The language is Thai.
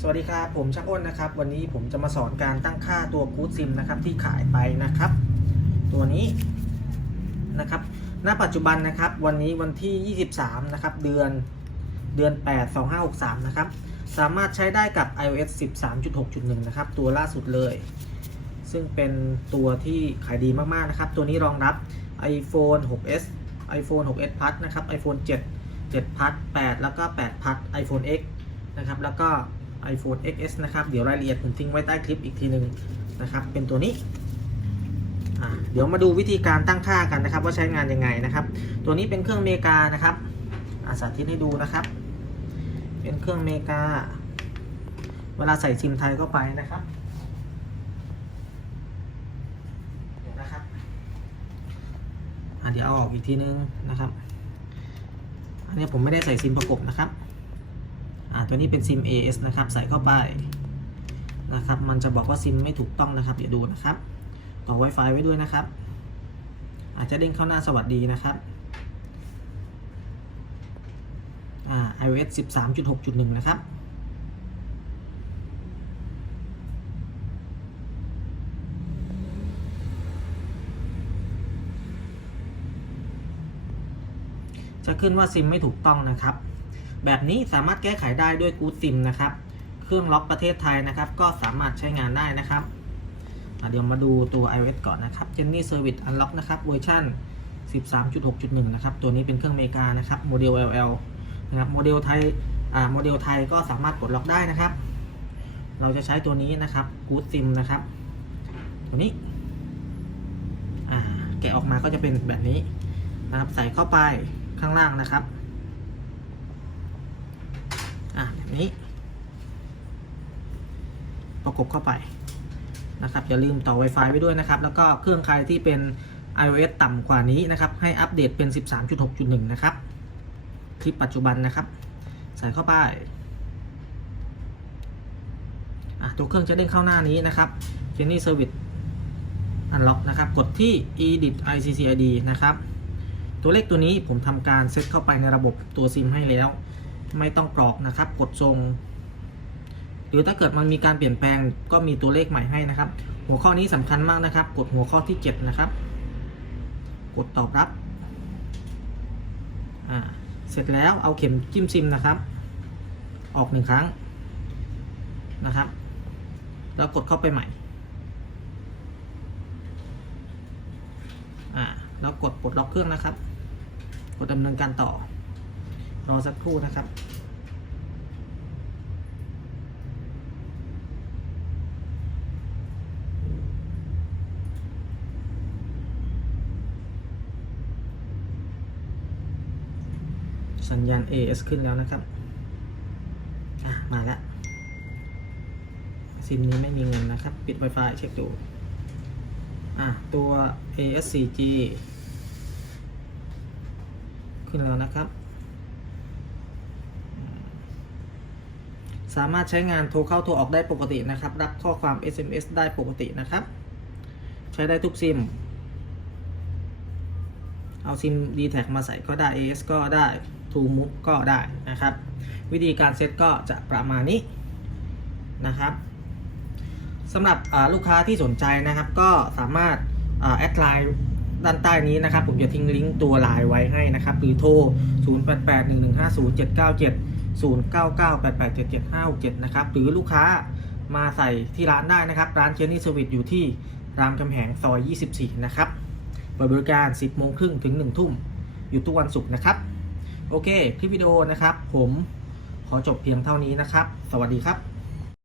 สวัสดีครับผมชักอ้นนะครับ วันนี้ผมจะมาสอนการตั้งค่าตัวกู๊ดซิมนะครับที่ขายไปนะครับ ตัวนี้นะครับ ณปัจจุบันนะครับ วันนี้วันที่ 23 นะครับ เดือนเดือน 8 2563 นะครับ สามารถใช้ได้กับ iOS 13.6.1 นะครับ ตัวล่าสุดเลย ซึ่งเป็นตัวที่ขายดีมากๆนะครับ ตัวนี้รองรับ iPhone 6s iPhone 6s Plus นะครับ iPhone 7 7 Plus 8 แล้วก็8 Plus iPhone X นะครับแล้วก็ iPhone XS นะครับ เดี๋ยวรายละเอียดผมทิ้งไว้ใต้คลิปอีกทีหนึ่งนะครับ เป็นตัวนี้เดี๋ยวมาดูวิธีการตั้งค่ากันนะครับ ว่าใช้งานยังไงนะครับ ตัวนี้เป็นเครื่องเมกานะครับอาสาธิตให้ดูนะครับ เป็นเครื่องเมกาเวลาใส่ซิมไทยเข้าไปนะครับเดี๋ยวนะครับเดี๋ยวเอาออกอีกทีนึงนะครับ อันนี้ผมไม่ได้ใส่ซิมประกบนะครับ อ่าตัวนี้เป็นซิม AS นะครับใส่เข้าไปนะครับมันจะบอกว่าซิมไม่ถูกต้องนะครับเดี๋ยวดูนะครับต่อ Wi-Fi ไว้ด้วยนะครับ อาจจะเด้งเข้าหน้าสวัสดีนะครับอ่า iOS 13.6.1 นะครับจะขึ้นว่าซิมไม่ถูกต้องนะครับ แบบนี้สามารถแก้ไขได้ด้วยกู๊ดซิมนะครับ เครื่องล็อกประเทศไทยนะครับ ก็สามารถใช้งานได้นะครับเดี๋ยวมาดูตัว iOS ก่อนนะครับ Jenny Service Unlock นะครับเวอร์ชัน13.6.1 นะครับ ตัวนี้เป็นเครื่องเมกานะครับ โมเดล LL นะครับ โมเดลไทย อ่า โมเดลไทยก็สามารถกดล็อกได้นะครับ เราจะใช้ตัวนี้นะครับกู๊ดซิมนะครับ ตัวนี้ อ่า แกะออกมาก็จะเป็นแบบนี้นะครับ ใส่เข้าไปข้างล่างนะครับ อะแบบ นี้ ประกบเข้าไปนะครับอย่าลืมต่อ Wi-Fi ไว้ด้วยนะครับ แล้วก็เครื่องใครที่เป็น iOS ต่ำกว่านี้นะครับ ให้อัปเดตเป็น 13.6.1 นะครับ คลิปปัจจุบันนะครับ ใส่เข้าไปตัวเครื่องจะเด้งเข้าหน้านี้นะครับ Jenny Service Unlock นะครับ กดที่ Edit ICCID นะครับ ตัวเลขตัวนี้ผมทำการเซตเข้าไปในระบบตัวซิมให้แล้ว ไม่ต้องกรอกนะครับ กดทรงหรือถ้าเกิดมันมีการเปลี่ยนแปลงก็มีตัวเลขใหม่ให้นะครับ หัวข้อนี้สำคัญมากนะครับ กดหัวข้อที่ 7 นะครับ กดตอบรับอ่าเสร็จแล้วเอาเข็มจิ้มซิมนะครับ ออกหนึ่งครั้งนะครับ แล้วกดเข้าไปใหม่อ่าแล้วกดปลดล็อกเครื่องนะครับ กดดำเนินการต่อ รอสักครู่นะครับสัญญาณ AS ขึ้นแล้วนะครับ อะ มาแล้ว ซิมนี้ไม่มีเงินนะครับ ปิด Wi-Fi เช็คดู อะ ตัว AS 4G ขึ้นแล้วนะครับ สามารถใช้งานโทรเข้าโทรออกได้ปกตินะครับ รับข้อความ SMS ได้ปกตินะครับ ใช้ได้ทุกซิม เอาซิม d t แทมาใส่ก็ได้ AS ก็ได้ True Move ก็ได้นะครับ วิธีการเซตก็จะประมาณนี้นะครับสำหรับลูกค้าที่สนใจนะครับก็สามารถแอดไลน์ด้านใต้นี้นะครับ ผมจะทิ้งลิงก์ตัวไลน์ไว้ให้นะครับ หรือโทร 0881150797 0998877567 นะครับ หรือลูกค้ามาใส่ที่ร้านได้นะครับ ร้านเชนนี่สวิตอยู่ที่รามคำแหงซอย 24 นะครับเปิดบริการ 10โมงครึ่งถึง 1 ทุ่ม อยู่ทุกวันศุกร์นะครับ โอเค คลิปวิดีโอนะครับ ผมขอจบเพียงเท่านี้นะครับ สวัสดีครับ